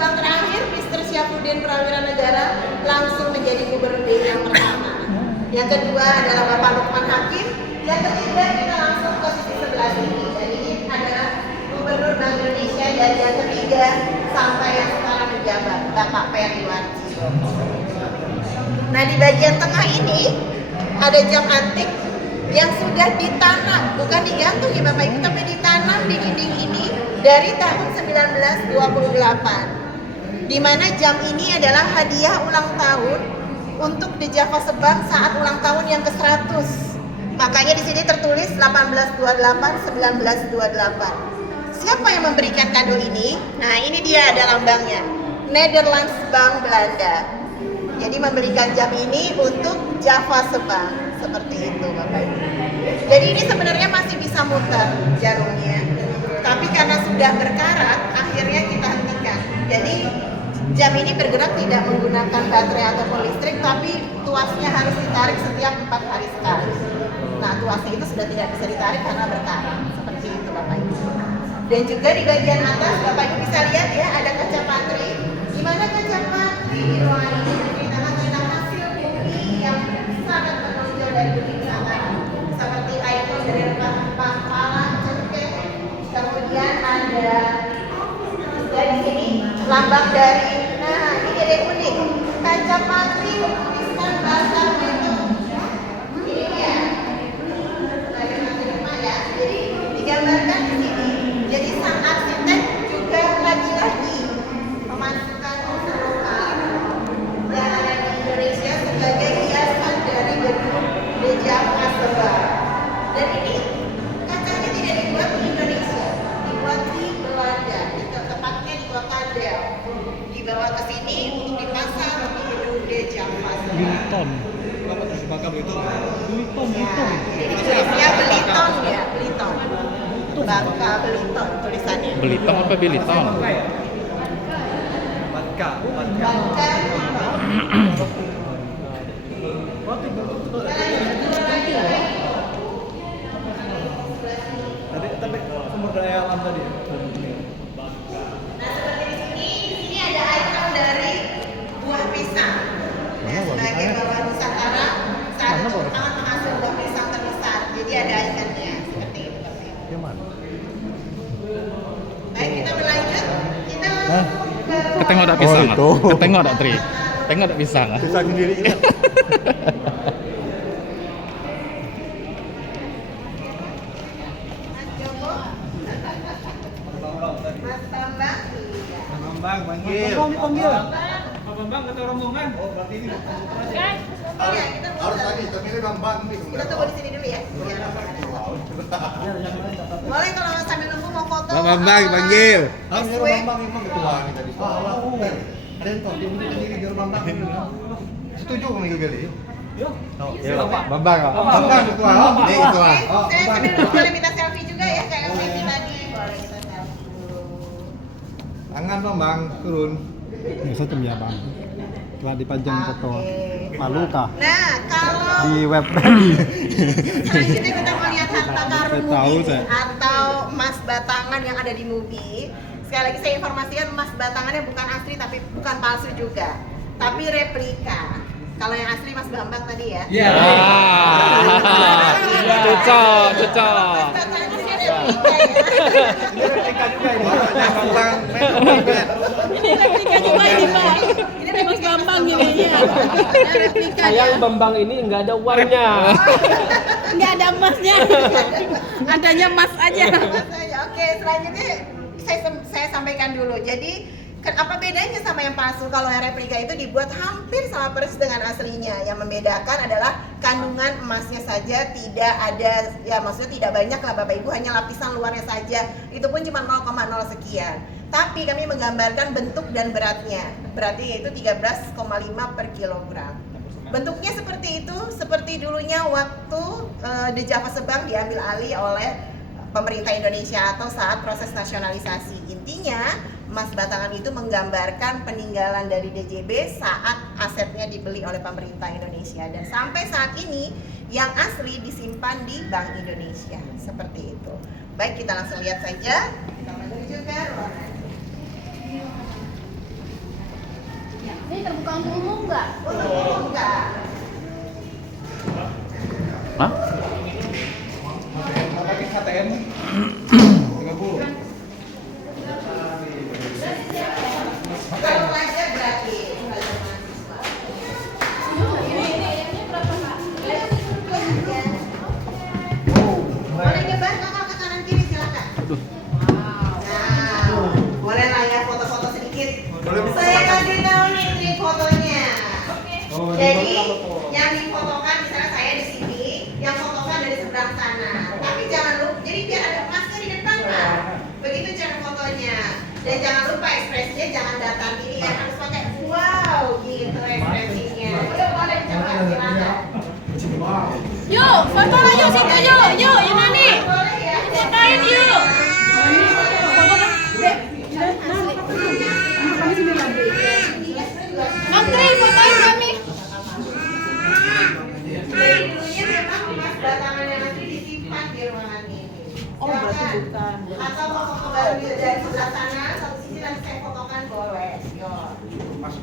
Sabang terakhir, Mr. Syafruddin Prawira Negara langsung menjadi gubernur yang pertama. Yang kedua adalah Bapak Lukman Hakim. Yang ketiga kita langsung ke sisi sebelah sini. Jadi ini adalah Gubernur Bank Indonesia dan yang ketiga sampai yang sekarang menjabat Bapak Periwarji. Nah di bagian tengah ini ada jam antik yang sudah ditanam, bukan digantung ya Bapak Ibu, tapi ditanam di dinding ini dari tahun 1928. Di mana jam ini adalah hadiah ulang tahun untuk The Java Sebang saat ulang tahun yang ke-100. Makanya di sini tertulis 1828 1928. Siapa yang memberikan kado ini? Nah, ini dia ada lambangnya. Nederlands Bank Belanda. Jadi memberikan jam ini untuk Java Sebang. Seperti itu Bapak Ibu. Jadi ini sebenarnya masih bisa muter jarumnya. Tapi karena sudah berkarat, akhirnya kita hentikan. Jadi jam ini bergerak tidak menggunakan baterai ataupun listrik, tapi tuasnya harus ditarik setiap 4 hari sekali. Nah, tuasnya itu sudah tidak bisa ditarik karena berkarat. Seperti itu Bapak Ibu. Dan juga di bagian atas Bapak Ibu bisa lihat ya ada kaca patri. Di mana kaca patri di ruangan ini menceritakan tentang hasil bumi yang sangat menonjol dari bumi selatan, seperti ikon dari rempah-rempah pala, cengkeh. Kemudian ada dari sini lambang dari, nah ini ada yang unik, kaca patri menuliskan bahasa Medo. Ini dia, bagaimana rumah ya. Jadi digambarkan di sini. Jadi sang arsitek juga lagi-lagi memasukkan unsur lokal yang ada di Indonesia sebagai hiasan dari gedung The Java Sebang. Dan ini kacanya tidak dibuat di Indonesia, dibuat di Belanda, tepatnya di Kota Del. Dibawa ke sini untuk dipasang di gedung The Java Sebang. Beliton. Kenapa terus Bangka Belitung? Beliton. Ini tulisnya Beliton ya, Beliton. Bangka Beliton tulisannya. Beliton apa Beliton? Bangka. Bangka. Tapi sumber daya alam tadi. Nah seperti di sini ada ikon dari buah pisang. Nah, sebagai bawah Nusantara saat itu sangat menghasil buah pisang terbesar. Jadi ada ikonnya seperti itu. Gimana? Baik kita berlanjut. Kita ke Ketengok tak pisang. Ketengok tak tri. Tengok tak pisang. Pisang sendiri. Mas Joko, Mas Bambang. Iya. Bambang panggil. Panggil. Pak Bambang kata rombongan. Oh, berarti ini. Iya, kita Harus tadi, tapi ini Bambang nih. kita tunggu di sini dulu ya. Boleh kalau sambil nunggu mau foto. Pak Bambang panggil. Ah, Biar Bambang emang ketua nih tadi. Ada yang tahu dia sendiri biar Bambang. Setuju panggil Gali? Yuk. Iya, Pak. Bambang. Bambang ketua. Ini ketua. Oke, saya sambil nunggu boleh minta selfie juga ya kayak selfie tadi. Boleh kita selfie dulu. Tangan Bambang turun. Ini saya ya bang. Telah dipajang foto. Oke. Malu kah? Nah, kalau Di web tadi. selanjutnya kita mau lihat harta karun Saya tahu, Mubi saya. atau emas batangan yang ada di Mubi. Sekali lagi saya informasikan emas batangannya bukan asli tapi bukan palsu juga, tapi replika. Kalau yang asli Mas Bambang tadi ya. Iya. Cocok. Emas batangannya sih replika ya. Ini replika juga ini. Bambang. Ini replika juga ini Pak. Ini Mas Bambang ini ya. Nah, replika Sayang Bambang ini nggak ada uangnya. Nggak ada emasnya. Adanya emas aja. Oke, selanjutnya saya sampaikan dulu. Jadi apa bedanya sama yang palsu? Kalau yang replika itu dibuat hampir sama persis dengan aslinya. Yang membedakan adalah kandungan emasnya saja, tidak ada, ya maksudnya tidak banyak lah Bapak Ibu, hanya lapisan luarnya saja. Itu pun cuma 0,0 sekian. Tapi kami menggambarkan bentuk dan beratnya. Beratnya yaitu 13,5 per kilogram. Bentuknya seperti itu, seperti dulunya waktu The Java Sebang diambil alih oleh pemerintah Indonesia atau saat proses nasionalisasi. Intinya, emas batangan itu menggambarkan peninggalan dari DJB saat asetnya dibeli oleh pemerintah Indonesia. Dan sampai saat ini, yang asli disimpan di Bank Indonesia. Seperti itu. Baik, kita langsung lihat saja. Kita menuju ke ruangan. umum nggak? Enggak. Hah? Pakai KTM 30. Kalau pelajar gratis. Boleh nyebar kakak ke kanan kiri silakan. Nah, boleh lah ya foto-foto sedikit. Saya kasih tahu nih trik fotonya. Jadi yang difotokan misalnya saya di sini, yang fotokan dari seberang sana. Tapi jangan lupa, jadi biar ada emasnya di depan lah. Begitu cara fotonya. Dan jangan lupa ekspresinya jangan datar gini ya, harus pakai wow gitu ekspresinya. Yuk boleh coba silakan. Yuk, foto lah yuk situ yuk, yuk Yunani. Boleh ya. Fotoin yuk. Antri fotoin kami. Dari dulunya memang emas batangan yang asli disimpan di ruangan ini. Oh, berarti Silakan. bukan. Atau mau foto baru dari sebelah sana, satu sisi nanti saya fotokan boleh. Yuk. Mas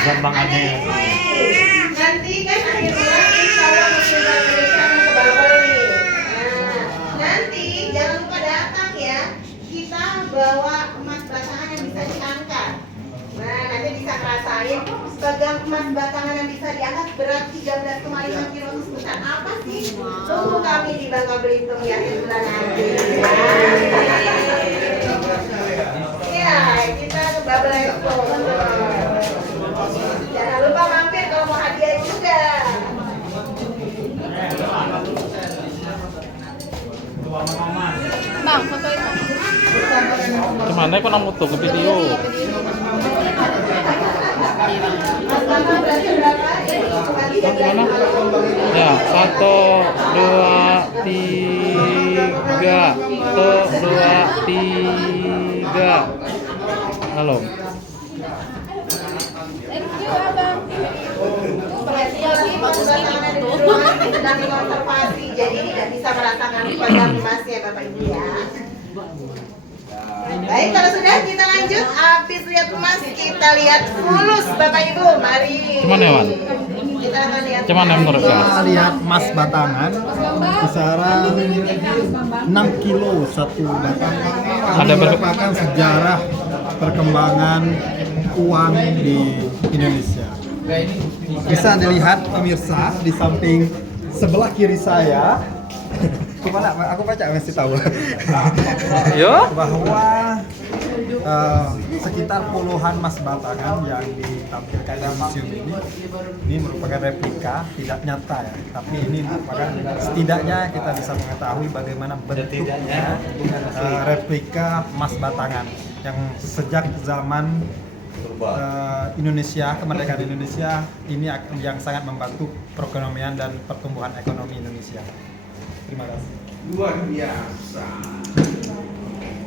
gampang jadi. Nanti kan akhir bulan insya Allah Muslim Indonesia mau ke Babel nih. Nah, nanti jangan lupa datang ya. Kita bawa emas batangan yang bisa diangkat. Nah, nanti bisa ngerasain pegang emas batangan yang bisa diangkat berat 13,5 kilo itu sebesar apa sih? Tunggu kami di Bangka Belitung ya akhir bulan nanti. Ya, kita ke Babel Expo. Jangan lupa mampir kalau mau hadiah juga. Bang, fotoin. Gimana kok nang foto ke video? Gimana? Ya, 1, 2, 3. 1, 2, 3. Halo. Thank you, Abang. Lagi tangan di ruangan sedang dikonservasi, jadi tidak bisa merasakan pegang emasnya Bapak Ibu ya. Baik, kalau sudah kita lanjut. Habis lihat emas, kita lihat fulus Bapak Ibu. Mari. Cuman ya, Wan? Kita akan lihat. Cuman ya menurut Kita kau? lihat emas batangan kisaran 6 kilo satu batang. Ada Ini merupakan sejarah perkembangan uang di Indonesia. Bisa dilihat pemirsa di samping sebelah kiri saya. Kemana? Aku baca masih tahu. Yo. Bahwa sekitar puluhan emas batangan yang ditampilkan di museum ini merupakan replika, tidak nyata ya, tapi ini merupakan setidaknya kita bisa mengetahui bagaimana bentuknya replika emas batangan yang sejak zaman Indonesia, kemerdekaan Indonesia ini yang sangat membantu perekonomian dan pertumbuhan ekonomi Indonesia. Terima kasih. Luar biasa.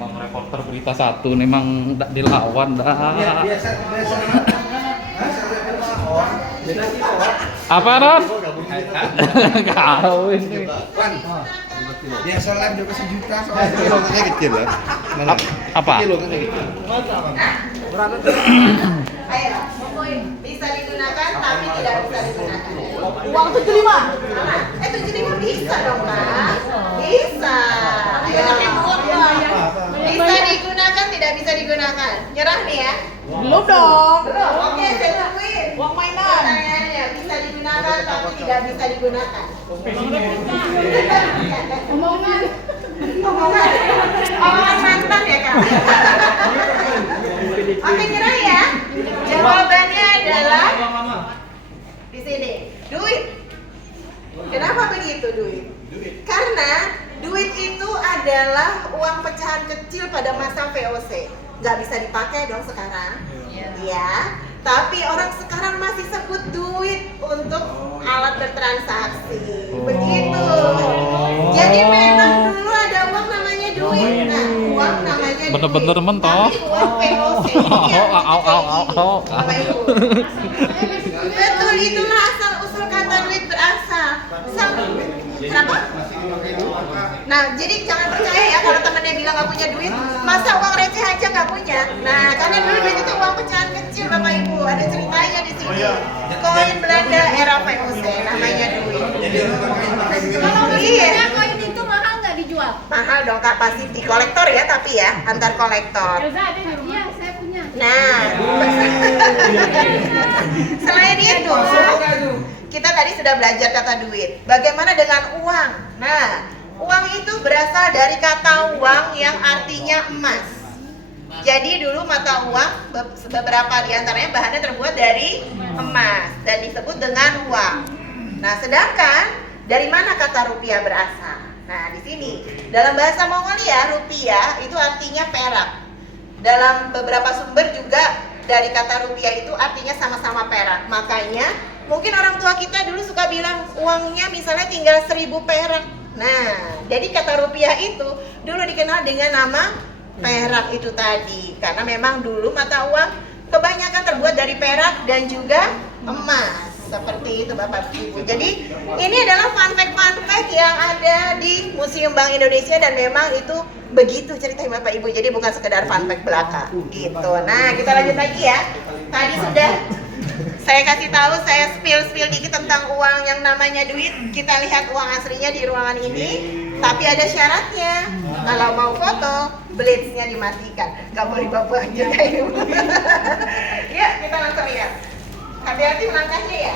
Bang reporter berita satu nih emang nggak dilawan dah. Biasa. Apa Ron? Kau ini. Wan. Biasa live juga sejuta soalnya. Kilonya kecil lah. Apa? Kilonya kecil. Ayo, bisa digunakan tapi tidak bisa digunakan. Uang 75. 75 bisa dong Kak. Bisa. Bisa digunakan, tidak bisa digunakan. Nyerah nih ya. Belum dong. Belum. Oke, saya tungguin. Uang mainan. Pertanyaannya bisa digunakan tapi tidak bisa digunakan. Omongan. Omongan mantan ya Kak. Oke, nyerah ya. Jawabannya adalah di sini. Duit. Kenapa begitu duit? Karena duit itu adalah uang pecahan kecil pada masa VOC. Nggak bisa dipakai dong sekarang. Ya. Tapi orang sekarang masih sebut duit untuk alat bertransaksi. Begitu. Jadi memang dulu ada uang namanya duit. Nah, uang namanya duit. Bener-bener mentok. Tapi uang VOC. Bapak Ibu. Betul, itulah asal usul kata duit berasal. Kenapa? Nah, jadi jangan percaya ya kalau temennya bilang nggak punya duit, masa uang receh aja nggak punya. Nah, karena dulu duit itu uang pecahan kecil Bapak Ibu, ada ceritanya di sini. Koin Belanda era VOC, namanya duit. Iya. Koin itu mahal nggak dijual? Mahal dong Kak, pasti di kolektor ya, tapi ya antar kolektor. Elza ada di rumah? Iya, saya punya. Nah, selain itu, kita tadi sudah belajar kata duit. Bagaimana dengan uang? Nah, uang itu berasal dari kata uang yang artinya emas. Jadi dulu mata uang beberapa diantaranya bahannya terbuat dari emas dan disebut dengan uang. Nah, sedangkan dari mana kata rupiah berasal? Nah, di sini dalam bahasa Mongolia rupiah itu artinya perak. Dalam beberapa sumber juga dari kata rupiah itu artinya sama-sama perak. Makanya mungkin orang tua kita dulu suka bilang uangnya misalnya tinggal 1000 perak. Nah, jadi kata rupiah itu dulu dikenal dengan nama perak itu tadi. Karena memang dulu mata uang kebanyakan terbuat dari perak dan juga emas. Seperti itu Bapak Ibu. Jadi ini adalah fun fact yang ada di Museum Bank Indonesia dan memang itu begitu ceritanya Bapak Ibu. Jadi bukan sekedar fun fact belaka gitu. Nah, kita lanjut lagi ya. Tadi sudah saya kasih tahu, saya spill dikit tentang uang yang namanya duit. Kita lihat uang aslinya di ruangan ini. Tapi ada syaratnya. Kalau mau foto, blades-nya dimatikan. Gak boleh bawa aja kayak Ya, kita langsung lihat. Hati-hati melangkahnya ya.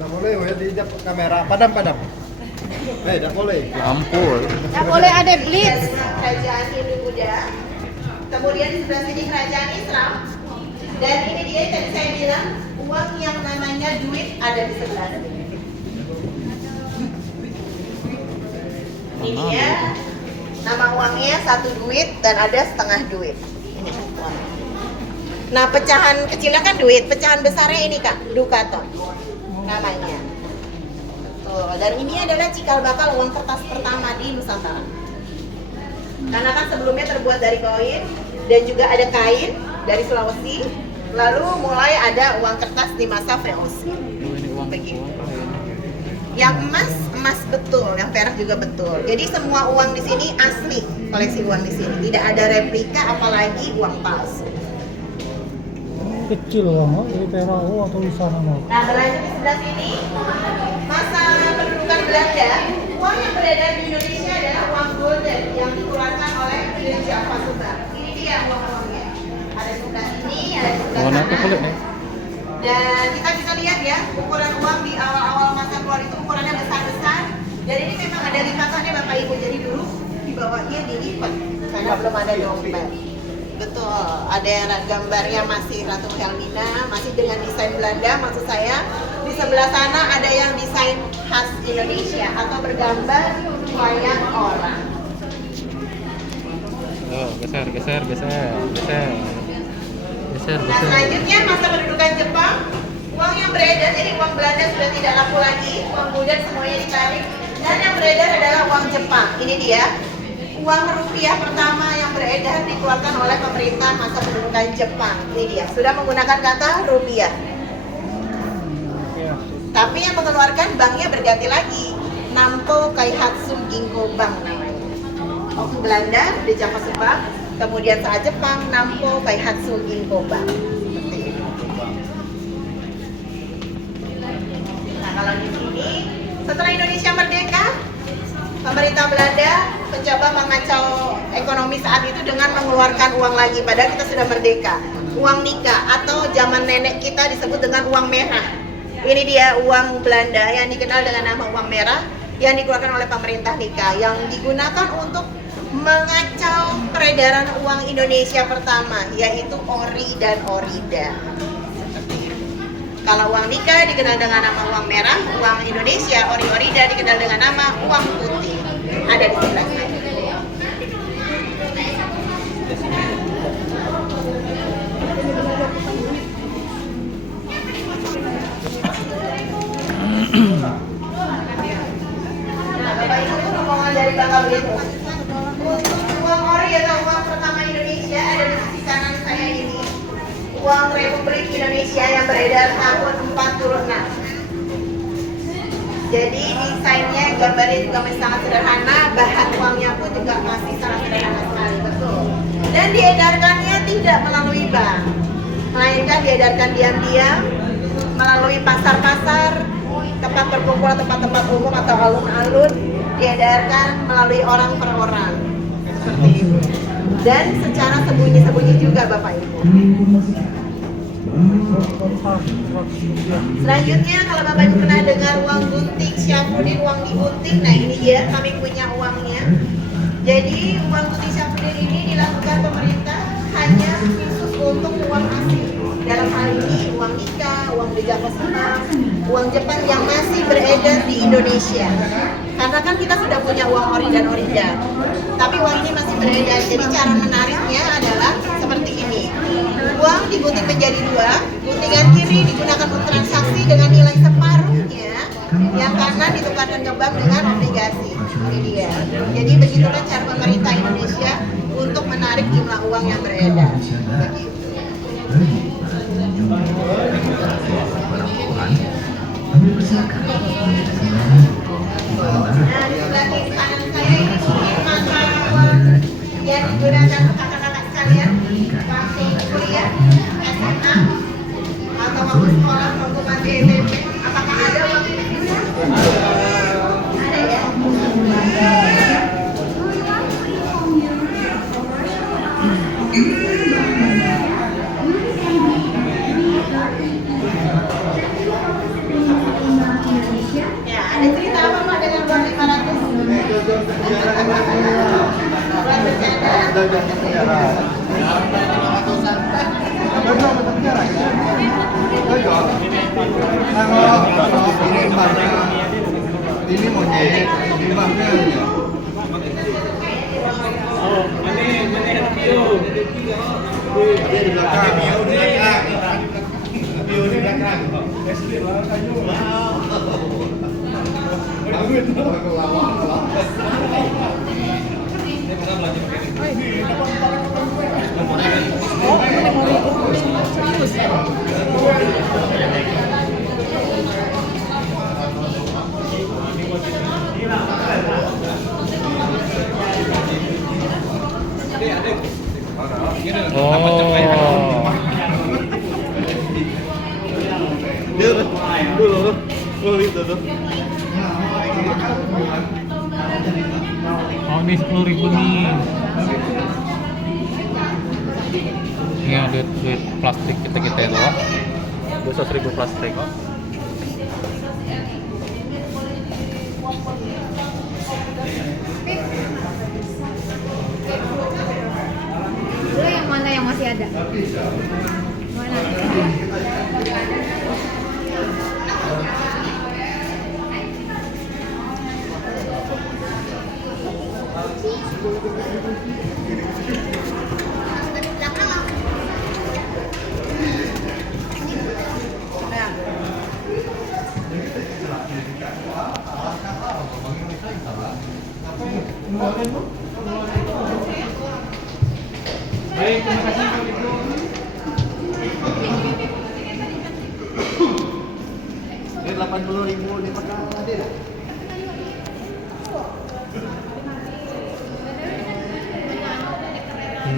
Nggak boleh ya di kamera. Padam. Nggak boleh. Ampun. Nggak boleh ada blitz. Kerajaan Hindu Buddha. Kemudian di sebelah sini kerajaan Islam. Dan ini dia yang tadi saya bilang uang yang namanya duit ada di sebelah sini. Ini dia nama uangnya 1 duit dan ada setengah duit. Ini uang. Nah, pecahan kecilnya kan duit, pecahan besarnya ini Kak, dukaton namanya. Tuh, dan ini adalah cikal bakal uang kertas pertama di Nusantara. Karena kan sebelumnya terbuat dari koin dan juga ada kain dari Sulawesi. Lalu mulai ada uang kertas di masa VOC. Ini uang Begitu. Yang emas betul, yang perak juga betul. Jadi semua uang di sini asli, koleksi uang di sini. Tidak ada replika apalagi uang palsu. Kecil banget, jadi perak atau tulisan apa? Nah, berlanjut di sebelah sini, masa pendudukan Belanda, uang yang beredar di Indonesia adalah uang golden yang dikeluarkan oleh Java Subang. Ini dia uang-uangnya. Ada sebelah sini, ada sebelah Warna apa kulit sana. nih? Dan kita bisa lihat ya, ukuran uang di awal-awal masa keluar itu ukurannya besar-besar. Dan ini memang ada lipatannya Bapak Ibu. Jadi dulu di bawahnya dilipat karena belum ada dompet. Betul, ada yang gambarnya masih Ratu Helmina, masih dengan desain Belanda. Maksud saya di sebelah sana ada yang desain khas Indonesia atau bergambar wayang orang. Oh, geser. Nah, selanjutnya masa pendudukan Jepang, uang yang beredar, jadi uang Belanda sudah tidak laku lagi, uang Buddha semuanya ditarik, dan yang beredar adalah uang Jepang. Ini dia, uang rupiah pertama yang beredar dikeluarkan oleh pemerintah masa pendudukan Jepang. Ini dia, sudah menggunakan kata rupiah. Tapi yang mengeluarkan banknya berganti lagi, Nampo Kaihatsu Ginko Bank namanya. Waktu Belanda di Java Subang, kemudian saat Jepang Nampo Kaihatsu Ginko Bank. Seperti ini. Nah, kalau di sini setelah Indonesia merdeka, pemerintah Belanda mencoba mengacau ekonomi saat itu dengan mengeluarkan uang lagi. Padahal kita sudah merdeka. Uang nikah atau zaman nenek kita disebut dengan uang merah. Ini dia uang Belanda yang dikenal dengan nama uang merah yang dikeluarkan oleh pemerintah nikah yang digunakan untuk mengacau peredaran uang Indonesia pertama, yaitu ori dan orida. Kalau uang nikah dikenal dengan nama uang merah, uang Indonesia ori orida dikenal dengan nama uang putih. Ada di sebelah sini. Nah, Bapak Ibu, rombongan dari Bangka Belitung. Untuk uang ori atau uang pertama Indonesia ada di sisi kanan saya ini. Uang Republik Indonesia yang beredar tahun 46. Jadi desainnya, gambarnya juga masih sangat sederhana, bahan uangnya pun juga masih sangat sederhana sekali, betul. Dan diedarkannya tidak melalui bank, melainkan diedarkan diam-diam melalui pasar-pasar, tempat berkumpul, tempat-tempat umum atau alun-alun, diedarkan melalui orang per orang, seperti itu. Dan secara sembunyi-sembunyi juga Bapak Ibu. Selanjutnya kalau Bapak Ibu pernah dengar uang gunting Syafruddin, uang digunting, nah ini dia kami punya uangnya. Jadi uang gunting Syafruddin ini dilakukan pemerintah hanya khusus untuk uang asing. Dalam hal ini uang nikah, uang di Java Senam, uang Jepang yang masih beredar di Indonesia. Karena kan kita sudah punya uang ori dan orida, tapi uang ini masih beredar. Jadi cara menariknya adalah seperti ini. Uang digunting menjadi dua, guntingan kiri digunakan untuk transaksi dengan nilai separuhnya, yang kanan ditukarkan ke bank dengan obligasi. Ini dia. Jadi begitulah cara pemerintah Indonesia untuk menarik jumlah uang yang beredar. Begitu. Nah, di sebelah kiri kanan saya ini mata uang yang digunakan kakak-kakak sekalian waktu kuliah, SMA, atau waktu sekolah, waktu masih SMP. Apakah ada uang ini? Ada ya? Ya, ada cerita apa Pak dengan uang 500? Uang bercanda. Ini monyet, ini banknya. Dia di belakang. Bio di belakang. Dia dulu, itu tuh. Oh ini 10.000 nih. Ini duit plastik kita itu, 200.000 plastik. Lu yang mana yang masih ada? Mana? Baik, terima kasih. Ini 80.000 dimakan hadir.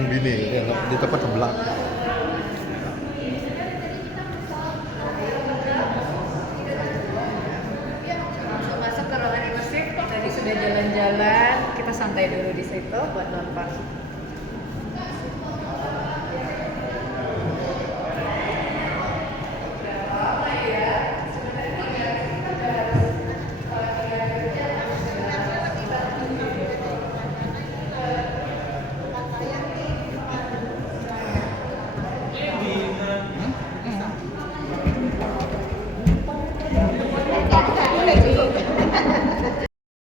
Gini, di tempat sebelah. Masuk ke ruangan imersif, tadi sudah jalan-jalan, kita santai dulu di situ buat nonton.